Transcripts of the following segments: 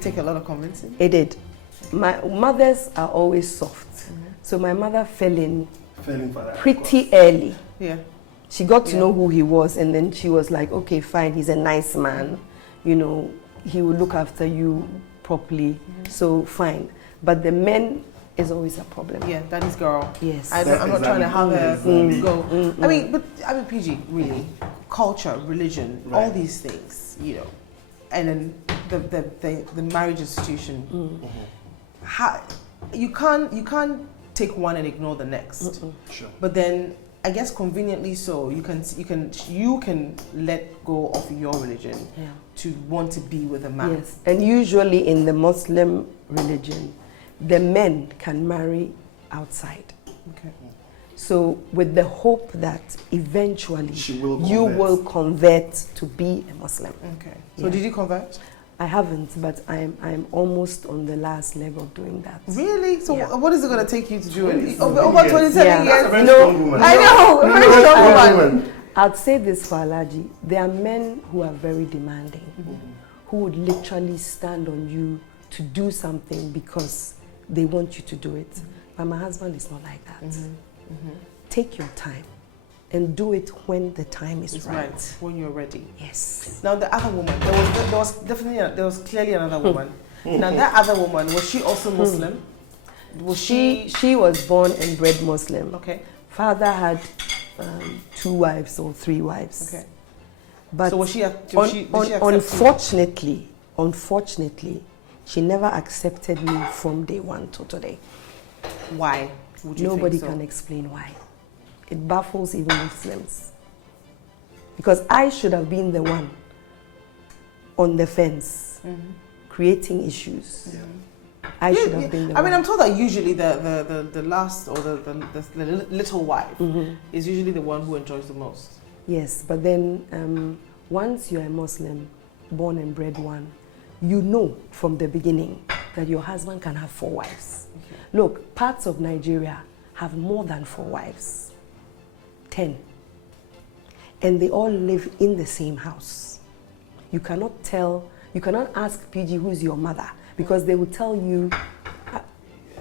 it take a lot of convincing? It did. My mothers are always soft. So my mother fell in pretty early. Yeah. She got to know who he was, and then she was like, okay, fine, he's a nice man. You know, he will look after you properly. So fine. But the men is always a problem. Yeah, daddy's girl. Yes. I'm not trying to have her go. I mean, PG, really, culture, religion, all these things, you know, and then the marriage institution. How, you can't take one and ignore the next. Sure. But then, I guess conveniently so, you can let go of your religion to want to be with a man. Yes, and usually in the Muslim religion, the men can marry outside. Okay. So with the hope that eventually you convert. will convert to be a Muslim. Okay. So did you convert? I haven't, but I'm almost on the last leg of doing that. Really? So what is it going to take you to do it? Over 27 years? That's a very strong woman. I know, a very strong woman. I'd say this for Alaji, there are men who are very demanding, who would literally stand on you to do something because they want you to do it. But my husband is not like that. Take your time and do it when the time is right. When you're ready. Yes. Now the other woman, there was clearly another woman. Now that other woman, was she also Muslim? Was She was born and bred Muslim. Okay. Father had 2 wives or 3 wives. Okay. But so was she unfortunately, she never accepted me from day one to today. Why? Nobody can explain why. It baffles even Muslims. Because I should have been the one on the fence, creating issues. I should have been the one. I mean, I'm told that usually the last or the little wife is usually the one who enjoys the most. Yes, but then once you're a Muslim, born and bred one, you know from the beginning that your husband can have 4 wives. Okay. Look, parts of Nigeria have more than 4 wives, 10. And they all live in the same house. You cannot ask PG who's your mother, because they will tell you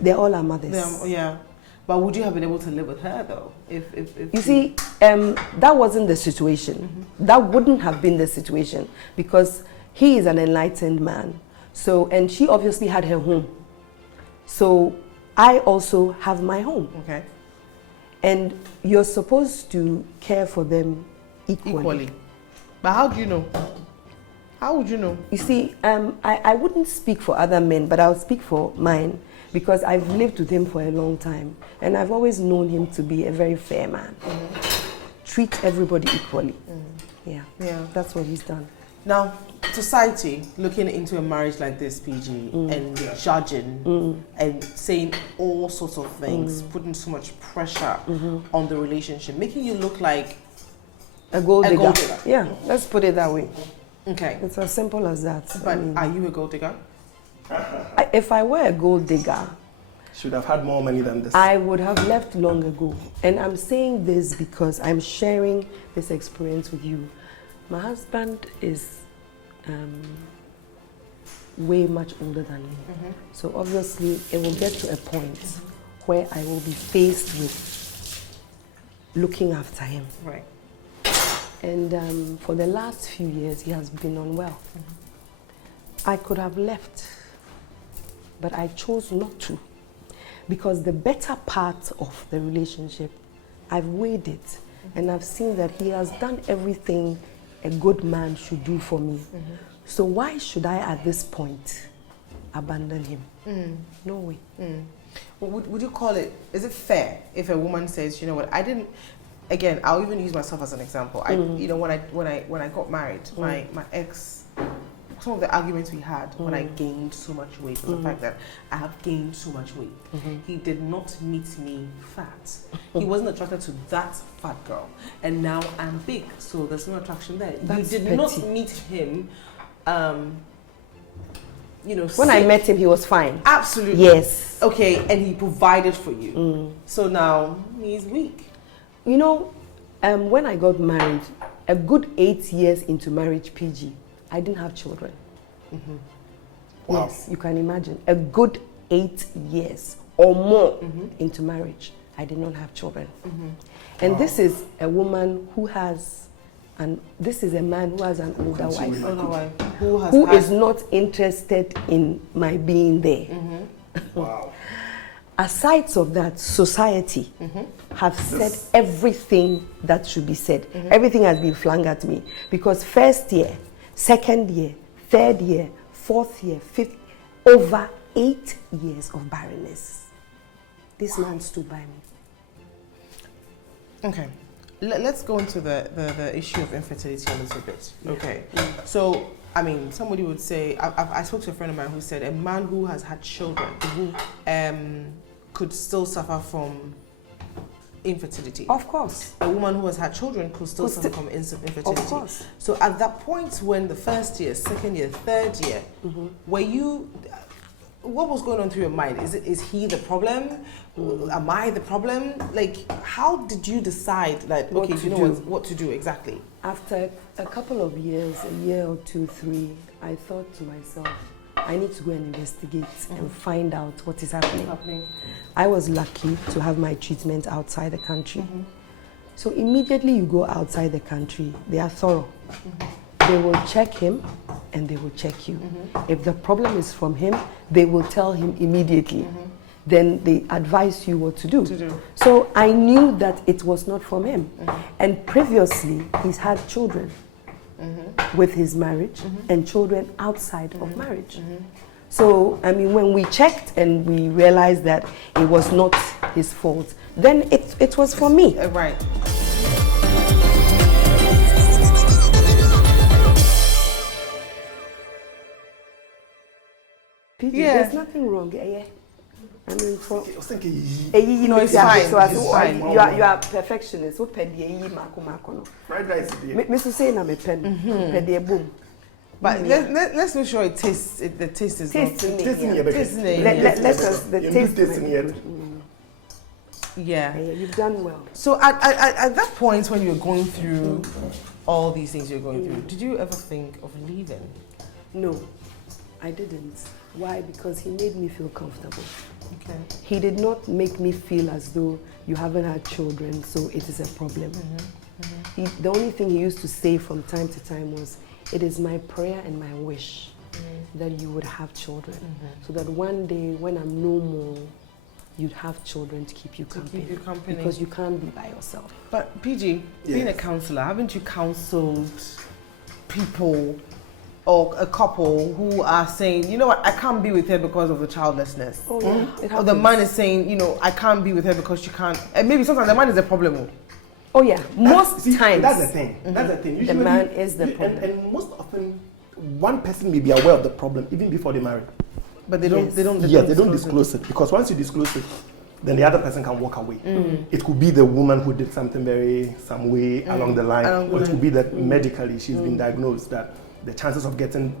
they're all our mothers. But would you have been able to live with her though? If you see, that wasn't the situation. That wouldn't have been the situation, because he is an enlightened man. So, and she obviously had her home. So I also have my home. Okay. And you're supposed to care for them equally. But how do you know? How would you know? You see, I wouldn't speak for other men, but I'll speak for mine, because I've lived with him for a long time, and I've always known him to be a very fair man. Treat everybody equally. Yeah, that's what he's done. Now, society looking into a marriage like this, PG, and judging and saying all sorts of things, putting so much pressure on the relationship, making you look like a gold digger. Yeah, let's put it that way. Okay. It's as simple as that. But are you a gold digger? If I were a gold digger, should have had more money than this. I would have left long ago. And I'm saying this because I'm sharing this experience with you. My husband is way much older than me. So obviously it will get to a point where I will be faced with looking after him. Right. And for the last few years, he has been unwell. I could have left, but I chose not to, because the better part of the relationship, I've weighed it, and I've seen that he has done everything a good man should do for me. So why should I, at this point, abandon him? No way. Well, would you call it, is it fair if a woman says, you know what, I didn't, again, I'll even use myself as an example. You know, when I got married, my ex, some of the arguments we had when I gained so much weight was the fact that I have gained so much weight. He did not meet me fat. He wasn't attracted to that fat girl. And now I'm big, so there's no attraction there. That's you did not meet him, you know, when I met him, he was fine. Absolutely. Yes. Okay, and he provided for you. So now he's weak. You know, when I got married, a good 8 years into marriage, PG, I didn't have children. Wow. Yes, you can imagine. A good 8 years or more into marriage, I did not have children. And this is a woman who has, and this is a man who has an older wife, who is not interested in my being there. Wow. Aside of that, society have said everything that should be said. Everything has been flung at me because first year, second year, third year, fourth year, fifth, over 8 years of barrenness. This man stood by me. Okay, let's go into the issue of infertility a little bit. Okay, so I mean, somebody would say, I spoke to a friend of mine who said a man who has had children could still suffer from infertility. Of course. A woman who has had children could still suffer from infertility. Of course. So at that point when the first year, second year, third year, were you, what was going on through your mind? Is he the problem? Am I the problem? Like, how did you decide that, okay, you know what to do exactly? After a couple of years, a year or 2, 3, I thought to myself, I need to go and investigate and find out what is happening. I was lucky to have my treatment outside the country. So immediately you go outside the country, they are thorough. They will check him and they will check you. If the problem is from him, they will tell him immediately. Then they advise you what to do. So I knew that it was not from him. And previously, he's had children with his marriage and children outside of marriage. So, I mean, when we checked and we realized that it was not his fault, then it was for me. Right. There's nothing wrong. I mean, for I was thinking, no, it's fine. It's fine. You are perfectionist. So fried rice is there. Mr. Say na me pen. Pedi boom. But let's make sure it tastes. The taste is not. Let us the taste. Yeah. You've done well. So at that point when you were going through all these things you're going through, did you ever think of leaving? No, I didn't. Why? Because he made me feel comfortable. Okay. He did not make me feel as though you haven't had children, so it is a problem. The only thing he used to say from time to time was, it is my prayer and my wish that you would have children, so that one day when I'm no more, you'd have children to keep you company. Because you can't be by yourself. But PG, being a counselor, haven't you counseled people or a couple who are saying, you know what, I can't be with her because of the childlessness? Oh, yeah. Or the man is saying, you know, I can't be with her because she can't. And maybe sometimes the man is the problem. Oh yeah, most times. That's the thing. That's the thing. Usually, the man is the problem. And most often, one person may be aware of the problem even before they marry. But they don't. They don't disclose it, because once you disclose it, then the other person can walk away. It could be the woman who did something some way along the line, or it could be that medically she's been diagnosed that the chances of getting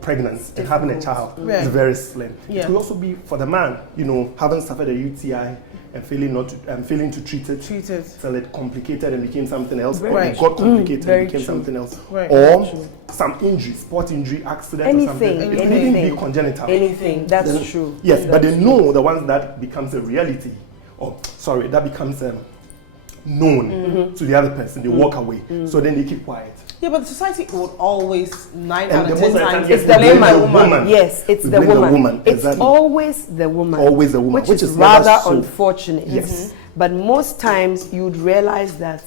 pregnant and having a child is very slim. It could also be for the man, you know, having suffered a UTI and failing to treat it till it complicated and became something else, or it got complicated and became something else, or some injury, sport injury, accident, or something. It could even be congenital. Anything, that's true. Yes, but they know the ones that becomes a reality, that becomes known to the other person. They walk away, so then they keep quiet. Yeah, but the society would always 9 out of 10 most of the times yes, it's the woman. Yes, it's the woman. It's always the woman. Always the woman, which is rather unfortunate. Yes. But most times you'd realize that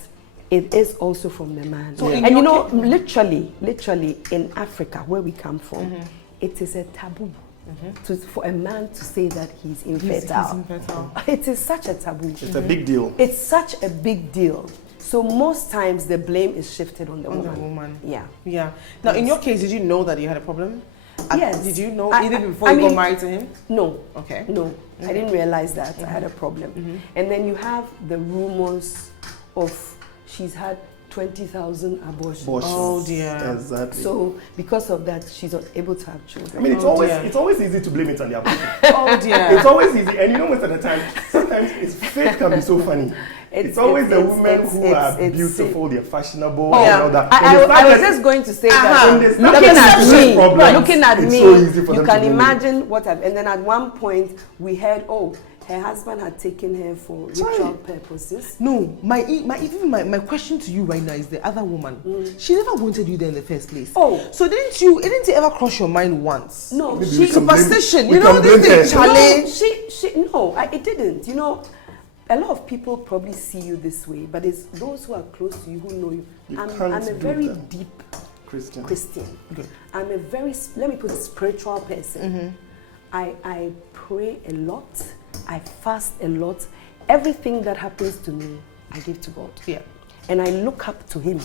it is also from the man. So and you know, literally in Africa, where we come from, it is a taboo for a man to say that he's infertile. It is such a taboo. It's a big deal. It's such a big deal. So most times the blame is shifted on the woman. Yeah. Now, in your case, did you know that you had a problem? Yes. Did you know even before you got married to him? No. Okay. No, I didn't realize that I had a problem. And then you have the rumors of she's had 20,000 abortions. Oh dear. Exactly. So because of that, she's not able to have children. I mean, it's always easy to blame it on the abortion. Oh dear. It's always easy, and you know most of the time, sometimes fate can be so funny. It's always the women who are beautiful, they're fashionable, and all that. I was just going to say that. Looking at me, you can imagine what I've. And then at one point, we heard, oh, her husband had taken her for ritual purposes. No, my question to you right now is the other woman. She never wanted you there in the first place. Oh, so didn't it ever cross your mind once? No, superstition. You know this thing, challenge. It didn't. You know, a lot of people probably see you this way, but it's those who are close to you who know you. I'm a very deep Christian. Good. I'm a very, let me put it, spiritual person. I pray a lot. I fast a lot. Everything that happens to me, I give to God. Yeah. And I look up to Him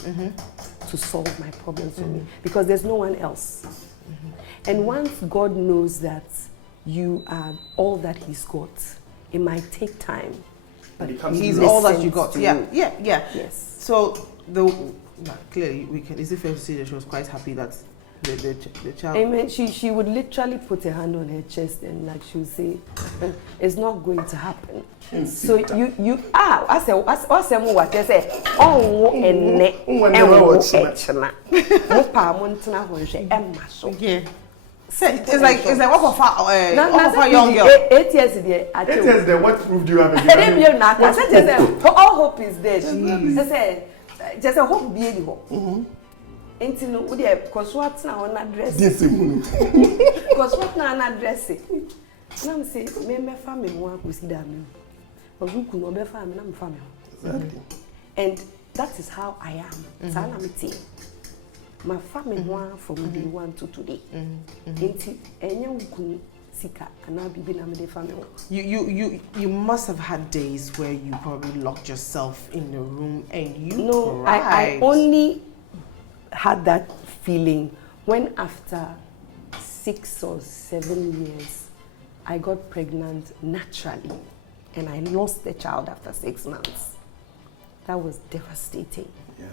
to solve my problems for me, because there's no one else. And once God knows that you are all that He's got, it might take time, but He's all that you got. Yeah. Yes. So clearly we can. Is it fair to say that she was quite happy that the child? Amen. She would literally put her hand on her chest and like she would say, "It's not going to happen." So you I say what they say. Oh, Yeah. It's like what of a young girl. 8 years there. 8 years there. What proof do you have? All hope is dead. Just a hope beautiful. Ain't no we there cause what now on address. Cause what now on address. Na me say me family one consider me. Cause who could be family na me family. And that is how I am. Sana me team. My family one from day one to today. Ain't enya who sika and I be na me the family. You must have had days where you probably locked yourself in the room and you cried. I only had that feeling when after 6 or 7 years I got pregnant naturally and I lost the child after 6 months. That was devastating. Yeah.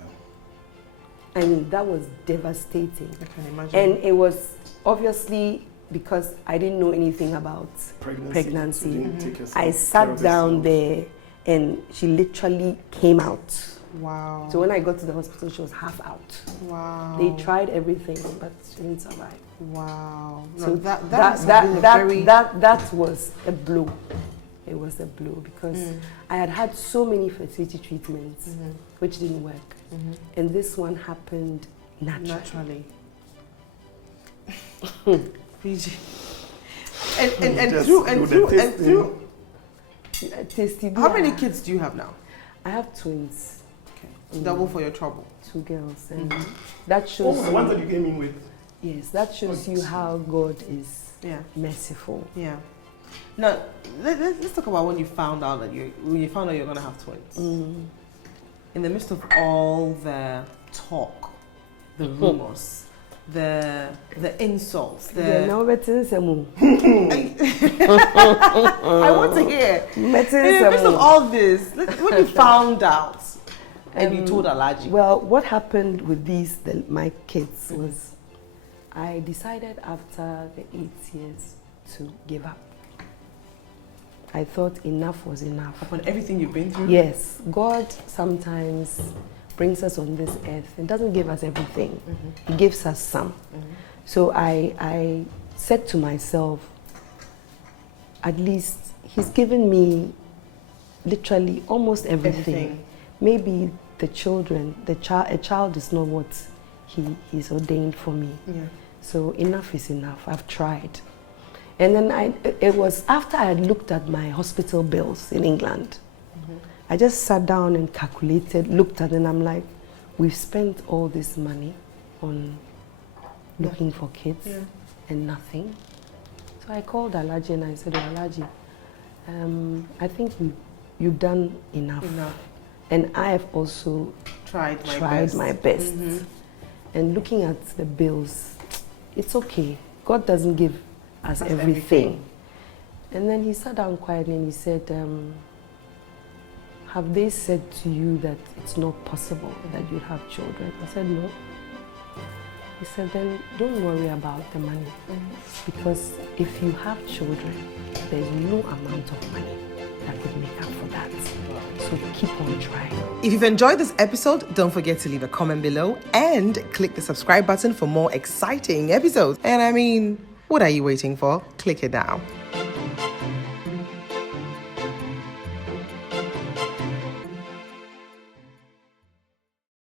I mean, that was devastating. I can imagine. And it was obviously because I didn't know anything about pregnancy. I sat down there and she literally came out. Wow. So when I got to the hospital, she was half out. Wow. They tried everything, but she didn't survive. Wow. So that was a blow. It was a blow because I had so many fertility treatments, which didn't work. And this one happened naturally. PG. And through. Tasty. How many kids do you have now? I have twins. Double for your trouble. 2 girls, and that shows. Oh, the ones that you came in with. Yes, that shows you how God is merciful. Yeah. Now, let's talk about when you found out you're going to have twins. In the midst of all the talk, the rumors, the insults, I want to hear. In the midst of all this, when you found out and you told Alaji. Well, what happened with my kids was I decided after the 8 years to give up. I thought enough was enough. Upon everything you've been through? Yes. God sometimes brings us on this earth and doesn't give us everything. He gives us some. So I said to myself, at least He's given me literally almost everything. Maybe the children, a child is not what He's ordained for me. Yeah. So enough is enough. I've tried. And then it was after I had looked at my hospital bills in England. I just sat down and calculated, looked at it, and I'm like, we've spent all this money on looking for kids and nothing. So I called Alaji and I said, Alaji, I think you've done enough. And I have also tried my best. And looking at the bills, it's okay. God doesn't give us everything. And then he sat down quietly and he said, have they said to you that it's not possible that you'd have children? I said, no. He said, then don't worry about the money. Because if you have children, there's no amount of money that could make up for that. So keep on trying. If you've enjoyed this episode, don't forget to leave a comment below and click the subscribe button for more exciting episodes. And I mean, what are you waiting for? Click it now.